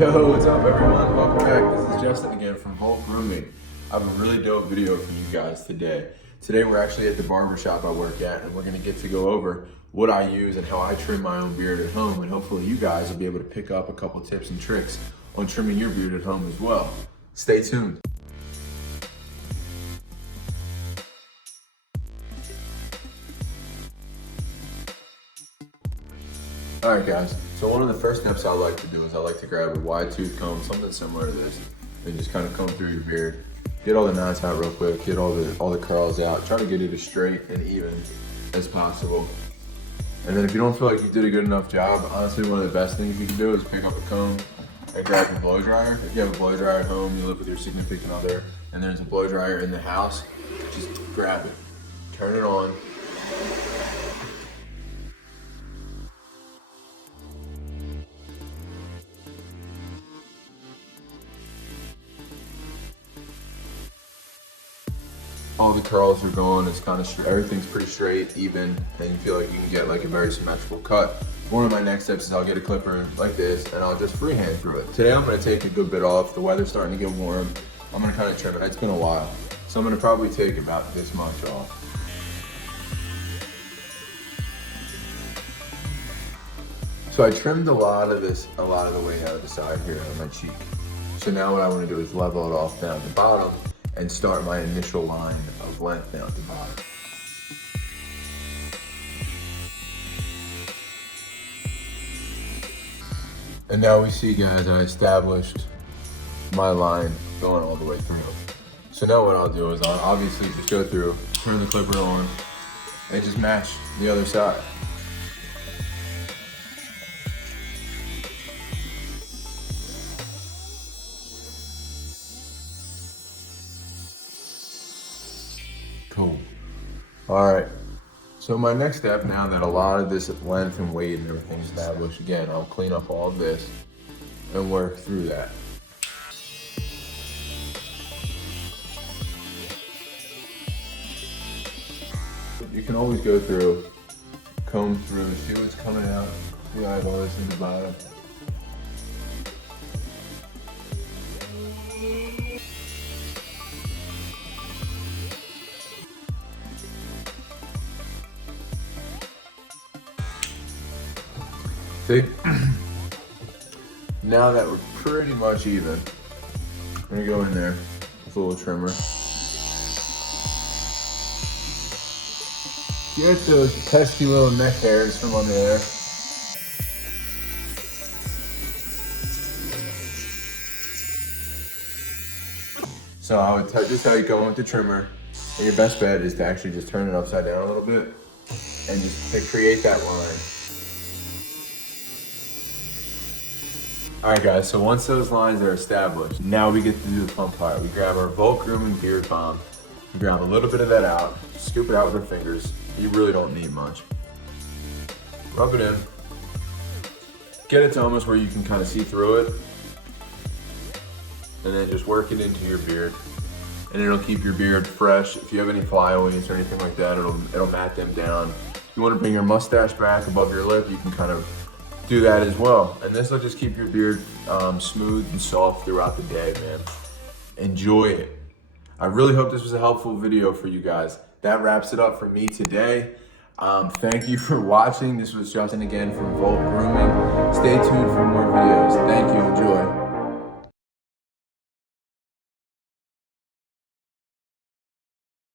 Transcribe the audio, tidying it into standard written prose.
Yo, what's up everyone? Welcome back. This is Justin again from Volt Grooming. I have a really dope video for you guys today. Today we're actually at the barber shop I work at, and we're gonna get to go over what I use and how I trim my own beard at home, and hopefully you guys will be able to pick up a couple tips and tricks on trimming your beard at home as well. Stay tuned. Alright guys, so one of the first steps I like to do is I like to grab a wide tooth comb, something similar to this, and just kind of comb through your beard. Get all the knots out real quick, get all the curls out, try to get it as straight and even as possible. And then if you don't feel like you did a good enough job, honestly one of the best things you can do is pick up a comb and grab a blow dryer. If you have a blow dryer at home, you live with your significant other, and there's a blow dryer in the house, just grab it, turn it on. All the curls are gone, it's kind of everything's pretty straight, even, and you feel like you can get like a very symmetrical cut. One of my next steps is I'll get a clipper like this and I'll just freehand through it. Today I'm gonna take a good bit off. The weather's starting to get warm. I'm gonna kind of trim it. It's been a while. So I'm gonna probably take about this much off. So I trimmed a lot of the way out of the side here on my cheek. So now what I wanna do is level it off down at the bottom and start my initial line of length down at the bottom. And now we see, guys, I established my line going all the way through. So now what I'll do is I'll obviously just go through, turn the clipper on, and just match the other side. Cool. All right. So my next step, now that a lot of this length and weight and everything's established, again, I'll clean up all of this and work through that. You can always go through, comb through, see what's coming out. You have all this in the bottom. See? Now that we're pretty much even, I'm gonna go in there with a little trimmer. Get those pesky little neck hairs from under there. So I would just how you go with the trimmer. And your best bet is to actually just turn it upside down a little bit and just to create that line. All right guys, so once those lines are established, now we get to do the fun part. We grab our Volt Grooming Beard Balm, we grab a little bit of that out, scoop it out with our fingers. You really don't need much. Rub it in. Get it to almost where you can kind of see through it. And then just work it into your beard. And it'll keep your beard fresh. If you have any flyaways or anything like that, it'll mat them down. If you want to bring your mustache back above your lip, you can kind of do that as well. And this will just keep your beard smooth and soft throughout the day, man. Enjoy it. I really hope this was a helpful video for you guys. That wraps it up for me today. Thank you for watching. This was Justin again from Volt Grooming. Stay tuned for more videos.